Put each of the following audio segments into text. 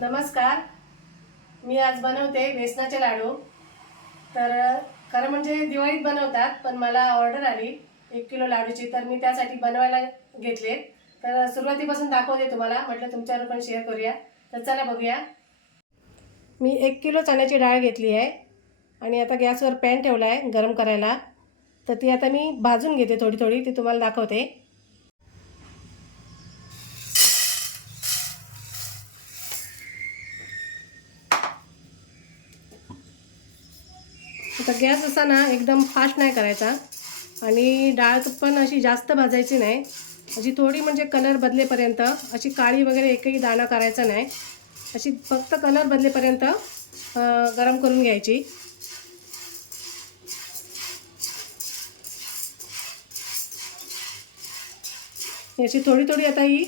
नमस्कार. मी आज बनवते बेसनाचे लाडू. तर खरं म्हणजे दिवाळीत बनवतात पण मला ऑर्डर आली एक किलो लाडूची तर मी त्यासाठी बनवायला घेतले. तर सुरुवातीपासून दाखवते तुम्हाला म्हटलं तुमच्यावर पण शेअर करूया. तर चला बघूया. मी एक किलो चण्याची डाळ घेतली आहे आणि आता गॅसवर पॅन ठेवला आहे गरम करायला. तर ती आता मी भाजून घेते थोडी थोडी ती तुम्हाला दाखवते. आता गॅस असा ना एकदम फास्ट नाही करायचा. आणि डाळ पण अशी जास्त भाजायची नाही. अशी थोडी म्हणजे कलर बदलेपर्यंत अशी काळी वगैरे एकही दाणा करायचा नाही. अशी फक्त कलर बदलेपर्यंत गरम करून घ्यायची. अशी थोडी थोडी आता ही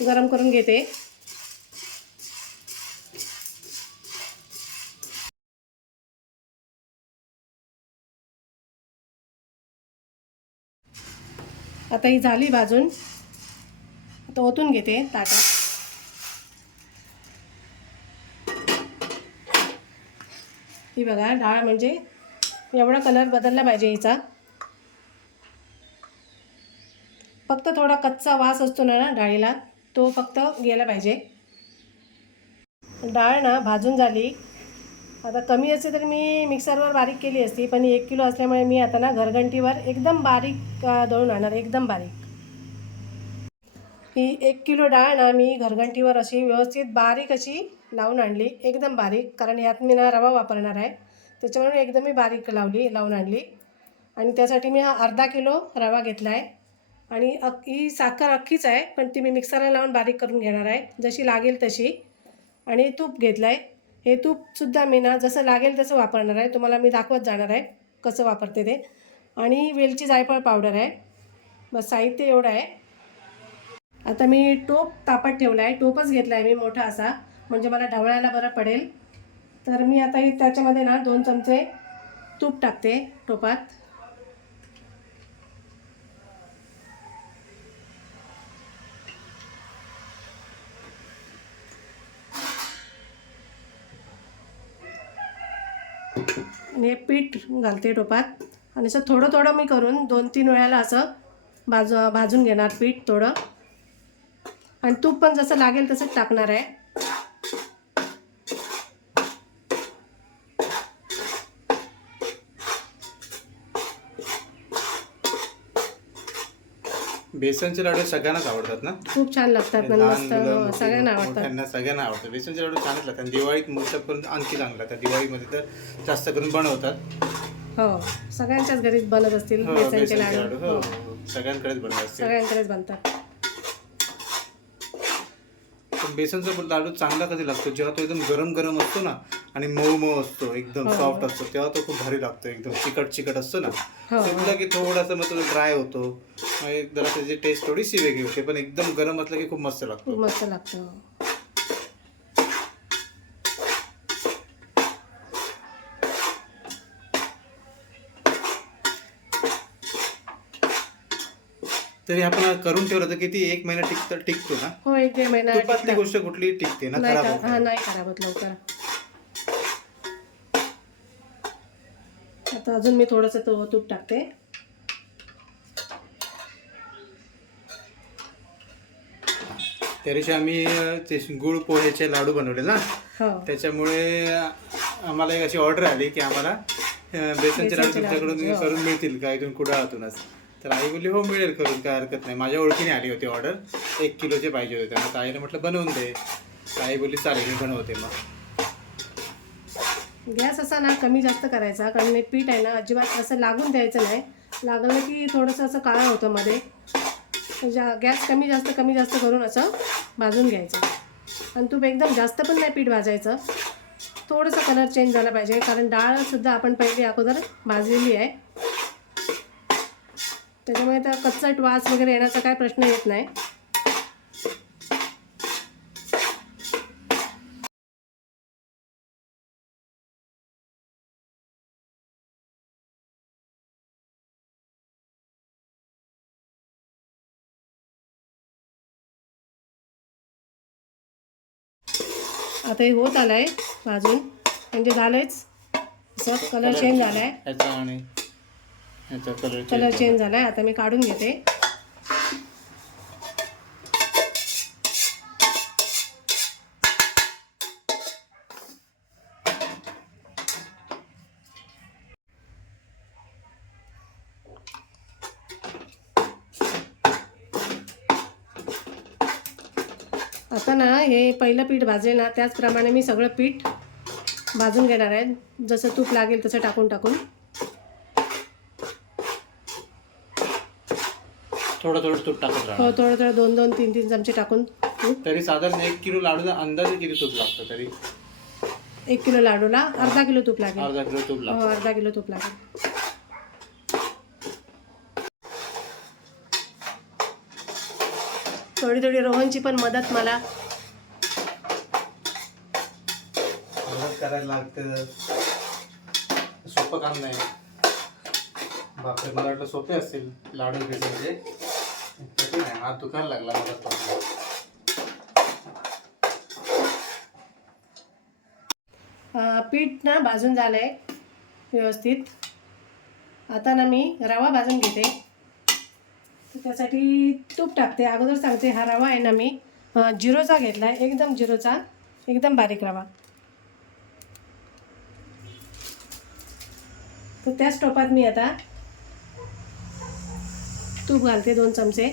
गरम करून घेते. आता ही झाली भाजून. आता ओतून घेते ताटात ही बघा डाळ म्हणजे एवढा कलर बदलला पाहिजे हिचा. फक्त थोडा कच्चा वास असतो ना डाळीला तो फक्त गेला पाहिजे. डाळ ना भाजून झाली. आता कमी असते तर मी मिक्सरवर बारीक केली असती पण एक किलो असल्यामुळे मी आता ना घरघंटीवर एकदम बारीक दळून आणणार एकदम बारीक. ही एक किलो डाळ ना मी घरघंटीवर अशी व्यवस्थित बारीक अशी लावून आणली एकदम बारीक कारण यात मी ना रवा वापरणार आहे. त्याच्यामुळे एकदम मी बारीक लावली लावून आणली. आणि त्यासाठी मी हा अर्धा किलो रवा घेतला आहे. आणि अख ही साखर अख्खीच आहे पण ती मी मिक्सरला लावून बारीक करून घेणार आहे. जशी लागेल तशी. आणि तूप घेतलं आहे हे तूपसुद्धा मी ना जसं लागेल तसं वापरणार आहे. तुम्हाला मी दाखवत जाणार आहे कसं वापरते ते. आणि वेलची जायफळ पावडर आहे. बस साहित्य एवढं आहे. आता मी टोप तापत ठेवला आहे. टोपच घेतला आहे मी मोठा असा. म्हणजे मला ढवळायला बरं पडेल. तर मी आता त्याच्यामध्ये ना दोन चमचे तूप टाकते टोपात. आणि हे पीठ घालते टोपात आणि असं थोडं थोडं मी करून दोन तीन वेळाला असं भाज भाजून घेणार पीठ थोडं. आणि तूप पण जसं लागेल तसंच टाकणार आहे. बेसनचे लाडू सगळ्यांनाच आवडतात ना? खूप छान लागतात ना लहान मस्त मुलं, मोठी- सगळ्यांना आवडतात. मोठ्यांना सगळ्यांना आवडतात. बेसनचे लाडू छानच लागतात. आणि दिवाळीत मोठं करून आणखी चांगलं लागतात दिवाळीमध्ये तर जास्त करून बनवतात. हो सगळ्यांच्याच घरी बनत असतील हो, बेसनचे लाडू. हो हो हो. सगळ्यांकडेच बनवत असते सगळ्यांकडेच बनतात. पण बेसनचा लाडू चांगला कधी लागतो? जेव्हा तो एकदम गरम गरम असतो ना आणि मऊ मऊ असतो एकदम हो. सॉफ्ट असतो तेव्हा तो खूप भारी लागतो एकदम चिकट चिकट असतो ना. हो, शिजला की थोडासा मग तो ड्राय होतो. जरा त्याची टेस्ट थोडीशी वेगळी होते पण एकदम गरम असलं की खूप मस्त लागतो. खूप मस्त लागतं. तरी आपण करून ठेवलं तर किती? एक महिना टिकत टिकतो ना? हो एक दीड महिना तुपातली. गोष्ट कुठली टिकते ना? नाही खराब का होत हा नाही. नाही लवकर. आता अजून मी थोडंसं तो तूप टाकते. त्या दिवशी आम्ही अं, ते गुळ पोह्याचे लाडू बनवले ना? हो. त्याच्यामुळे अं, आम्हाला एक अशी ऑर्डर आली की आम्हाला अं, बेसनचे लाडू बेसनचे लाडू, तुमच्याकडून हो. करून मिळतील का? इथून कुडाळातूनच तर आई बोलली हो मिळेल करून काय हरकत नाही. माझ्या ओळखीने आली होती ऑर्डर एक किलोचे पाहिजे होते. मग आईने म्हटलं बनवून दे. आई बोलली चालेल मी बनवते मग. गॅस असा ना कमी जास्त करायचा. कारण मी पीठ आहे ना अजिबात असं लागून द्यायचं नाही. लागलं की थोडंसं असं काळं होतं मध्ये. म्हणजे गॅस कमी जास्त कमी जास्त करून असं भाजून घ्यायचं. आणि तूप एकदम जास्त पण नाही पीठ भाजायचं. थोडंसं कलर चेंज झाला पाहिजे. कारण डाळसुद्धा आपण पहिली अगोदर भाजलेली आहे. त्याच्यामुळे त्या कच्चट वास वगैरे येण्याचा काय प्रश्न येत नाही. आता हे होत आलं आहे भाजून. म्हणजे झालंच असं कलर चेंज झाला आहे याचा आणि याचा कलर चेंज झाला. आहे आता मी काढून घेते. आता ना हे पहिलं पीठ भाजले ना त्याचप्रमाणे मी सगळं पीठ भाजून घेणार आहे. जसं तूप लागेल तसं टाकून टाकून. थोडं थोडं तूप टाकत हो राहणार. थोडं थोडं दोन दोन तीन तीन चमचे टाकून. तूप तरी साधारण एक किलो लाडूचा अंदाजे किती तूप लागतं तरी? एक किलो लाडूला अर्धा किलो तूप लागेल. अर्धा किलो तूप हो लागतं अर्धा किलो तूप लागेल. थोडी थोडी रोहनची पण मदत मला. मदत करायला लागतं. सोपं काम नाही. बापरे मला वाटलं सोपे असतील लाडू तसे नाही हात दुखायला लागला मला तो. पीठ ना भाजून झालं आहे व्यवस्थित. आता ना मी रवा भाजून घेते. तर त्यासाठी तूप टाकते. अगोदर सांगते हा रवा आहे ना मी झिरोचा जिरोचा घेतला आहे एकदम जिरोचा एकदम बारीक रवा. तर त्या स्टोपात मी आता तूप घालते दोन चमचे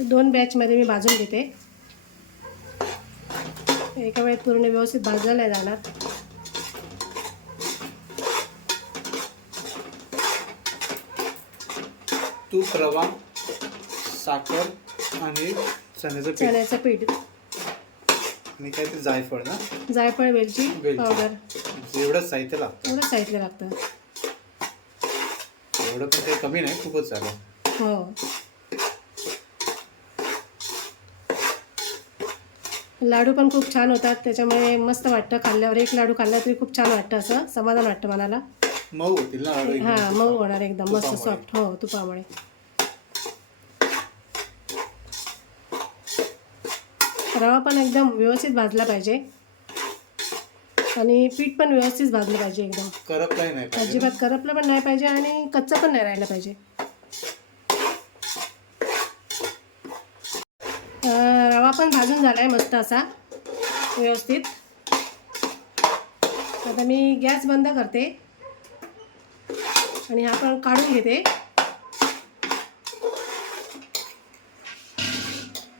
दोन बॅचमध्ये मी भाजून घेते. एका वेळेत पूर्ण व्यवस्थित भाजलं जाणार. तूप रवा साखर आणि चण्याचं पीठ. चण्याचं पीठ. आणि काय ते जायफळ ना? जायफळ वेलची वेलची. पावडर. एवढंच साहित्य लागतं. एवढं साहित्य लागतं. एवढं पण काही कमी नाही खूपच झालं. हो. लाडू पण खूप छान होतात त्याच्यामुळे मस्त वाटतं खाल्ल्यावर. एक लाडू खाल्ला तरी खूप छान वाटतं असं समाधान वाटतं मनाला. मऊ होतील ना. हां मऊ होणार एकदम मस्त. सॉफ्ट हो तुपामुळे रवा पण एकदम व्यवस्थित भाजला पाहिजे. आणि पीठ पण व्यवस्थित भाजलं पाहिजे एकदम. करपलाही नाही पाहिजे अजिबात करपलं पण नाही पाहिजे आणि कच्चं पण नाही राहिलं पाहिजे. अं, रवा पण भाजून झाला आहे मस्त असा व्यवस्थित. आता मी गॅस बंद करते. आणि हा पण काढून घेते.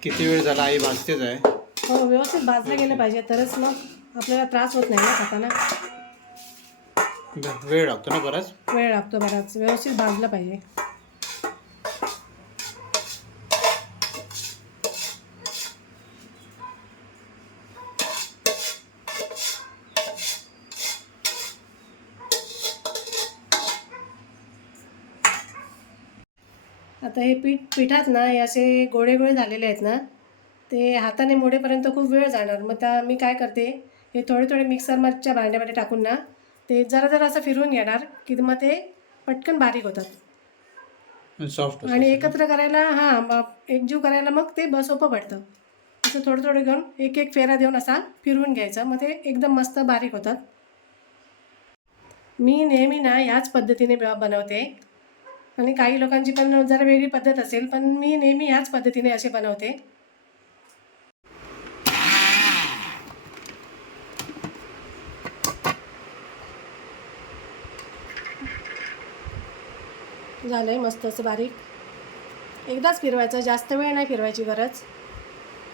किती वेळ झाला? आई भाजतेच आहे. हो व्यवस्थित भाजलं गेलं पाहिजे. तरच मग आपल्याला त्रास होत नाही ना खाताना. वेळ लागतो ना बराच? वेळ लागतो बराच. व्यवस्थित भाजलं पाहिजे. आता हे पीठ पिठात ना हे असे गोळे गोळे झालेले आहेत ना ते हाताने मोडेपर्यंत खूप वेळ जाणार. मग त्या मी काय करते हे थोडे थोडे मिक्सरच्या भांड्यामध्ये टाकून ना ते जरा जरा असं फिरवून घेणार की मग ते पटकन बारीक होतात. सॉफ्ट आणि एकत्र करायला हां मग एकजीव करायला मग ते ब सोपं पडतं. असं थोडं थोडं घेऊन एक एक फेरा देऊन असा फिरवून घ्यायचं. मग ते एकदम मस्त बारीक होतात. मी नेहमी ना ह्याच पद्धतीने बनवते. आणि काही लोकांची पण जरा वेगळी पद्धत असेल पण मी नेहमी ह्याच पद्धतीने असे बनवते. झालं आहे मस्त असं बारीक. एकदाच फिरवायचं जास्त वेळ नाही फिरवायची गरज.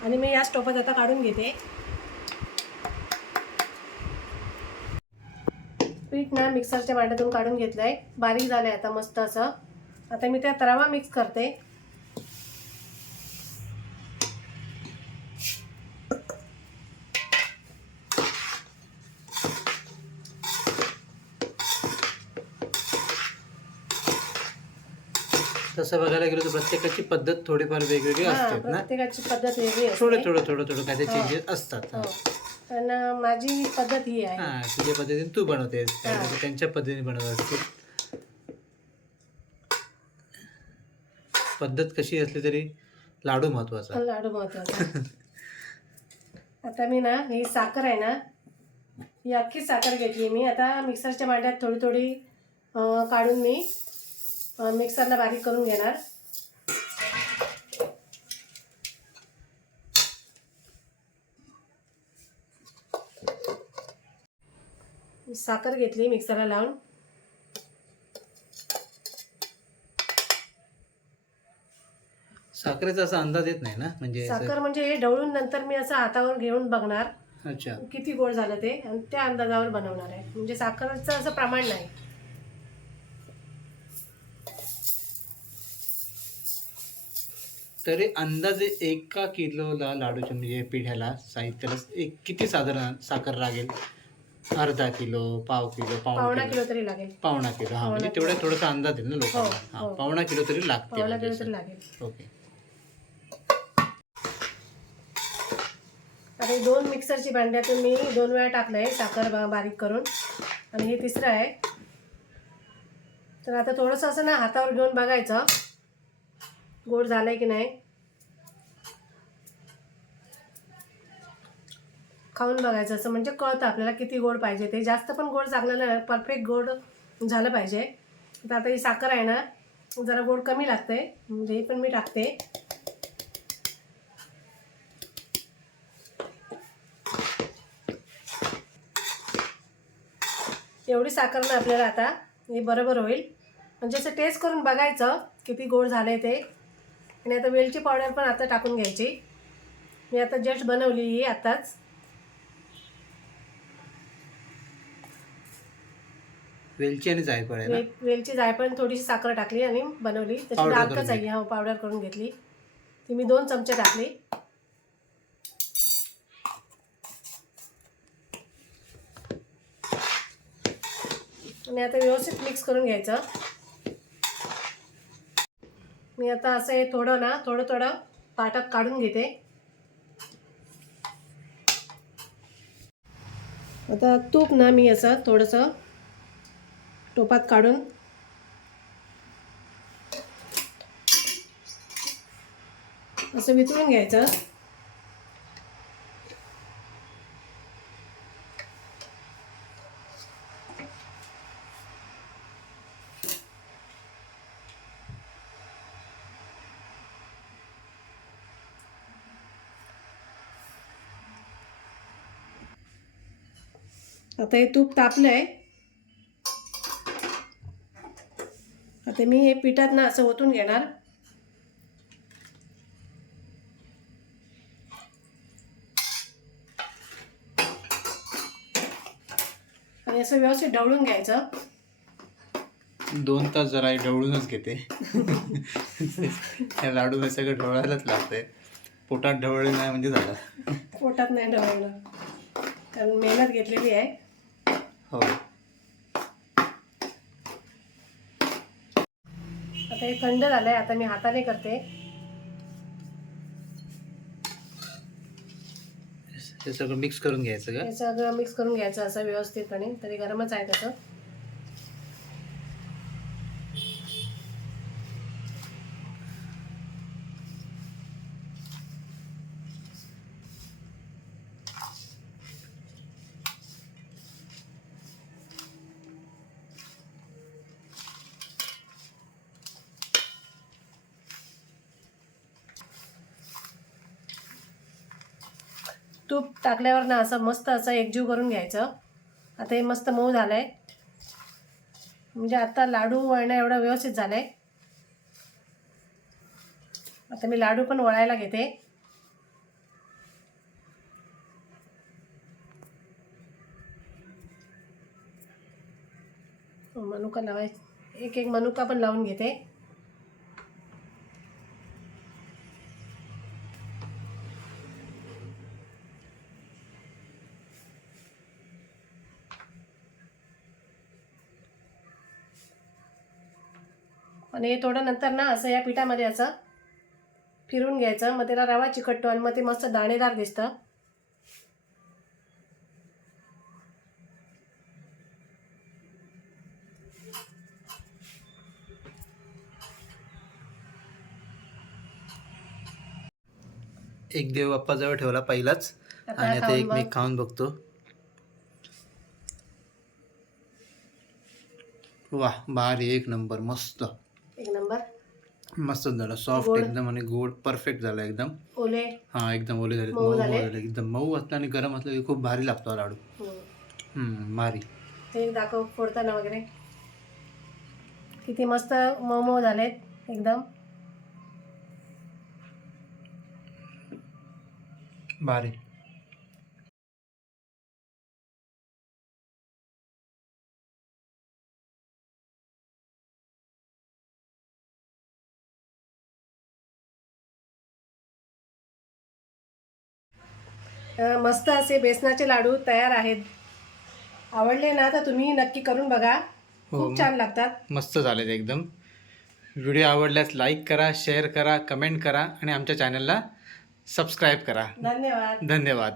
आणि मी या स्टोपात आता काढून घेते. पीठ ना मिक्सरच्या मांड्यातून काढून घेतलं आहे बारीक झालं आहे आता मस्त असं. आता मी त्यात रवा मिक्स करते. तसं बघायला गेलं तर प्रत्येकाची पद्धत थोडीफार वेगवेगळी हा असते ना. प्रत्येकाची पद्धत वेगळी असते. थोडं थोडं थोडं थोडं काय ते हो. चेंजेस असतात. हो. पण अं, माझी पद्धत ही आहे. हा तुझ्या पद्धतीने तू बनवतेस. हा. त्यांच्या पद्धतीने बनवत असते. पद्धत कशी असली तरी लाडू महत्त्वाचा लाडू महत्त्वाचा आता मी ना ही साखर आहे ना ही अख्खी साखर घेतली मी. आता मिक्सरच्या भांड्यात थोडी थोडी काढून मी मिक्सरला बारीक करून घेणार. साखर घेतली मिक्सरला लावून. साखरेचा असा अंदाज येत नाही ना? म्हणजे साखर म्हणजे हे ढवळून नंतर मी असं हातावर घेऊन बघणार अच्छा. किती गोड झालं ते आणि त्या अंदाजावर बनवणार आहे. म्हणजे साखरेचं असं प्रमाण नाही. तरी अंदाजे एका किलोला लाडूच्या म्हणजे पिढ्याला साहित्याला एक किती साधारण साखर लागेल? अर्धा किलो पाव किलो पावणा किलो? तरी लागेल. पावणा किलो हा म्हणजे तेवढा थोडासा अंदाज येईल ना लोकांना. हो, हा हो. पावणा किलो तरी लागते पावणा म्हणजे किलो तरी असं. लागेल. ओके. आता हे दोन मिक्सरची भांड्यातून मी दोन वेळा टाकलं आहे साखर बारीक करून. आणि हे तिसरं आहे. तर आता थोडंसं असं ना हातावर घेऊन बघायचं गोड झालं आहे की नाही. खाऊन बघायचं असं म्हणजे कळतं आपल्याला किती गोड पाहिजे. ते जास्त पण गोड चांगलं नाही परफेक्ट गोड झालं पाहिजे. तर आता ही साखर आहे ना जरा गोड कमी लागते म्हणजे हे पण मी टाकते. एवढी साखर ना आपल्याला आता. हे बरोबर होईल. म्हणजे असं टेस्ट करून बघायचं किती गोड झालं ते. आणि आता वेलची पावडर पण आता टाकून घ्यायची. मी आता जस्ट बनवली ही आताच. वेलची आणि जायफळ आहे ना? वेलची जायफळ थोडीशी साखर टाकली आणि बनवली. त्याची डार्कच करून आहे हा पावडर करून घेतली. ती मी दोन चमचे टाकली. आणि आता व्यवस्थित मिक्स करून घ्यायचं. मी आता असं हे थोडं ना थोडं थोडं ताटात काढून घेते. आता तूप ना मी असं थोडंसं टोपात काढून. असं वितळून घ्यायचं. आता हे तूप तापलं आहे आता मी हे पिठात ना असं ओतून घेणार. आणि असं व्यवस्थित ढवळून घ्यायचं. दोन तास जरा हे ढवळूनच घेते. या लाडू हे सगळं ढवळायलाच लागतंय. पोटात ढवळे नाही म्हणजे झालं. पोटात नाही ढवळलं कारण मेहनत घेतलेली आहे. हो. आता हे थंड झालंय आता मी हाताने करते. हे सगळं मिक्स करून घ्यायचं का? हे सगळं मिक्स करून घ्यायचं असं व्यवस्थितपणे तरी गरमच आहे तसं तूप टाकल्यावर ना असं मस्त असं एकजीव करून घ्यायचं. आता हे मस्त मऊ झालं आहे म्हणजे आता लाडू वळणं एवढं व्यवस्थित झालं आहे आता मी लाडू पण वळायला घेते. मनुका लावाय एक एक मनुका पण लावून घेते. आणि हे थोडं नंतर ना असं या पिठामध्ये असं फिरून घ्यायचं. मग त्याला रवा चिकटतो आणि मग ते मस्त दाणेदार दिसतं. एक देव बाप्पाजवळ ठेवला पहिलाच. आणि आता एक मी. खाऊन बघतो. वा भारी एक नंबर मस्त. एक नंबर. मस्त झालं. सॉफ्ट गोड. एकदम आणि गोड. परफेक्ट झालं एकदम. ओले. हा एकदम ओले झाले. मऊ मऊ झाले. झाले. एकदम मऊ असलं आणि गरम असलं की खूप भारी लागतो हा लाडू. हम्म. हम्म, भारी. ते दाखव फोडताना वगैरे. किती मस्त मऊ मऊ झालेत एकदम. भारी. मस्त असे बेसनाचे लाडू तयार आहेत. आवडले ना तर तुम्ही नक्की करून बघा. हो, खूप छान लागतात. मस्त झाले ते एकदम. व्हिडिओ आवडल्यास लाईक करा शेअर करा कमेंट करा आणि आमच्या चॅनलला सबस्क्राईब करा. धन्यवाद. धन्यवाद.